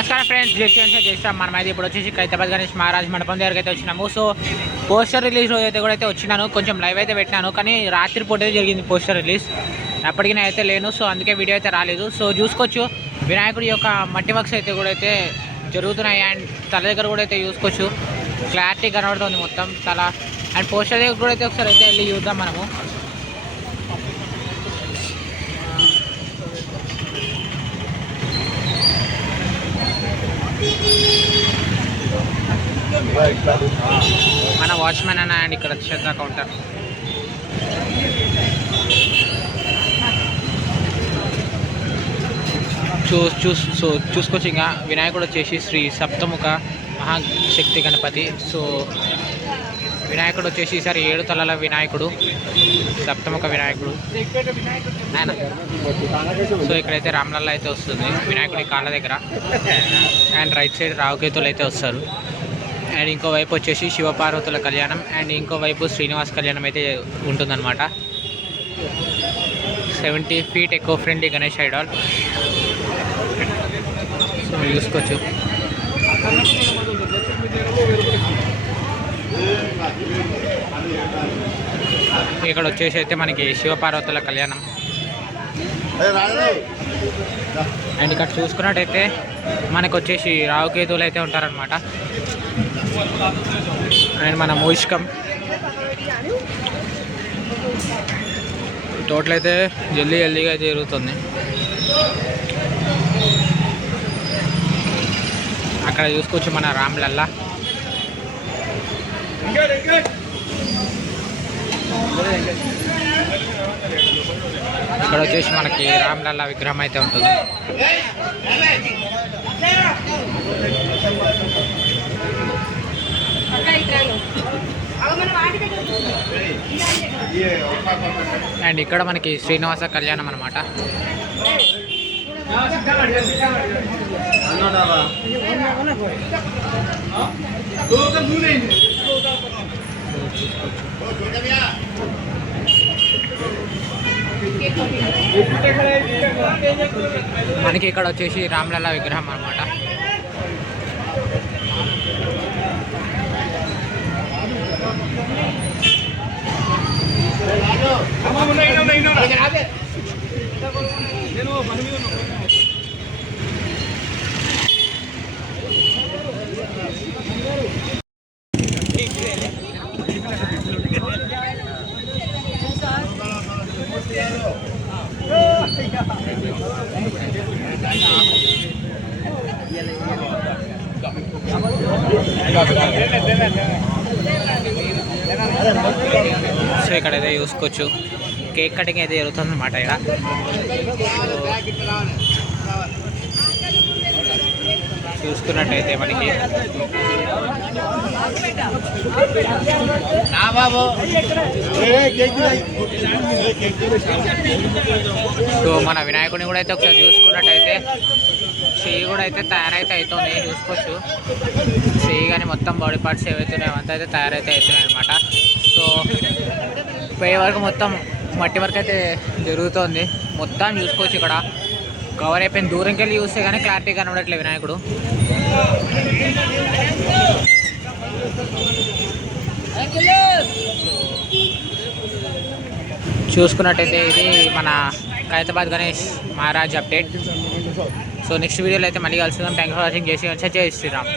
నమస్కారం ఫ్రెండ్స్, చేస్తాం మనమైతే ఇప్పుడు వచ్చేసి హైదరాబాద్ గణేష్ మహారాజ్ మండపం దగ్గరికి అయితే వచ్చినాము. సో పోస్టర్ రిలీజ్ రోజు అయితే కూడా అయితే వచ్చినాను, కొంచెం లైవ్ అయితే పెట్టినాను. కానీ రాత్రి పూట అయితే జరిగింది పోస్టర్ రిలీజ్, అప్పటికి నేను అయితే లేను. సో అందుకే వీడియో అయితే రాలేదు. సో చూసుకోవచ్చు వినాయకుడి యొక్క మట్టి వర్క్స్ అయితే కూడా అయితే జరుగుతున్నాయి. అండ్ తల దగ్గర కూడా అయితే చూసుకోవచ్చు, క్లారిటీ కనబడుతుంది మొత్తం తల. అండ్ పోస్టర్ దగ్గర కూడా అయితే ఒకసారి అయితే వెళ్ళి చూద్దాం మనము. మన వాచ్మెన్ అన్న అండ్ ఇక్కడ శ్రద్ధ కౌంటర్. చూసుకోవచ్చు. ఇంకా వినాయకుడు వచ్చేసి శ్రీ సప్తముఖ మహాశక్తి గణపతి. సో వినాయకుడు వచ్చేసి ఈసారి 7 తలల వినాయకుడు, సప్తముఖ వినాయకుడు ఆయన. సో ఇక్కడైతే రామ్లల్ల అయితే వస్తుంది వినాయకుడి కాళ్ళ దగ్గర. అండ్ రైట్ సైడ్ రావుకేతులు అయితే వస్తారు. అండ్ ఇంకో వైపు వచ్చేసి శివపార్వతుల కళ్యాణం, అండ్ ఇంకో వైపు శ్రీనివాస్ కళ్యాణం అయితే ఉంటుందన్నమాట. 70 feet eco friendly Ganesh idol. So చూసుకోవచ్చు. ఇక్కడ వచ్చేసి అయితే మనకి శివపార్వతుల కళ్యాణం. అండ్ ఇక్కడ చూసుకున్నట్టయితే మనకు వచ్చేసి రావుకేతువులు అయితే ఉంటారనమాట. అండ్ మన మూషికం టోటల్ అయితే జల్దీగా అయితే జరుగుతుంది. అక్కడ చూసుకోవచ్చు మన రామ్లల్లా. ఇక్కడ వచ్చేసి మనకి రామ్లల్లా విగ్రహం అయితే ఉంటుంది. అండ్ ఇక్కడ మనకి శ్రీనివాస కళ్యాణం అనమాట. మనకి ఇక్కడ వచ్చేసి రామ్లల్లా విగ్రహం అనమాట. సో ఇక్కడైతే చూసుకోవచ్చు కేక్ కటింగ్ అయితే జరుగుతుంది అన్నమాట. ఇక్కడ చూసుకున్నట్టయితే మనకి సో మన వినాయకుడిని కూడా అయితే ఒకసారి చూసుకున్నట్టయితే చెయ్యి కూడా అయితే తయారైతే అవుతుంది. చూసుకోవచ్చు చెయ్యి కానీ మొత్తం బాడీ పార్ట్స్ ఏవైతున్నాయి అవంతా అయితే తయారైతే అవుతున్నాయి అనమాట. సో పై వరకు మొత్తం మట్టి వరకు అయితే జరుగుతుంది. మొత్తం చూసుకోవచ్చు ఇక్కడ కవర్ అయిపోయింది. దూరంకి వెళ్ళి చూస్తే కానీ క్లారిటీ కనబడట్లేదు వినాయకుడు. చూసుకున్నట్టయితే ఇది మన Hyderabad Ganesh Maharaj update. So next వీడియోలో అయితే మళ్ళీ కలుసుకుందాం. Thank for watching. జై శ్రీరామ్.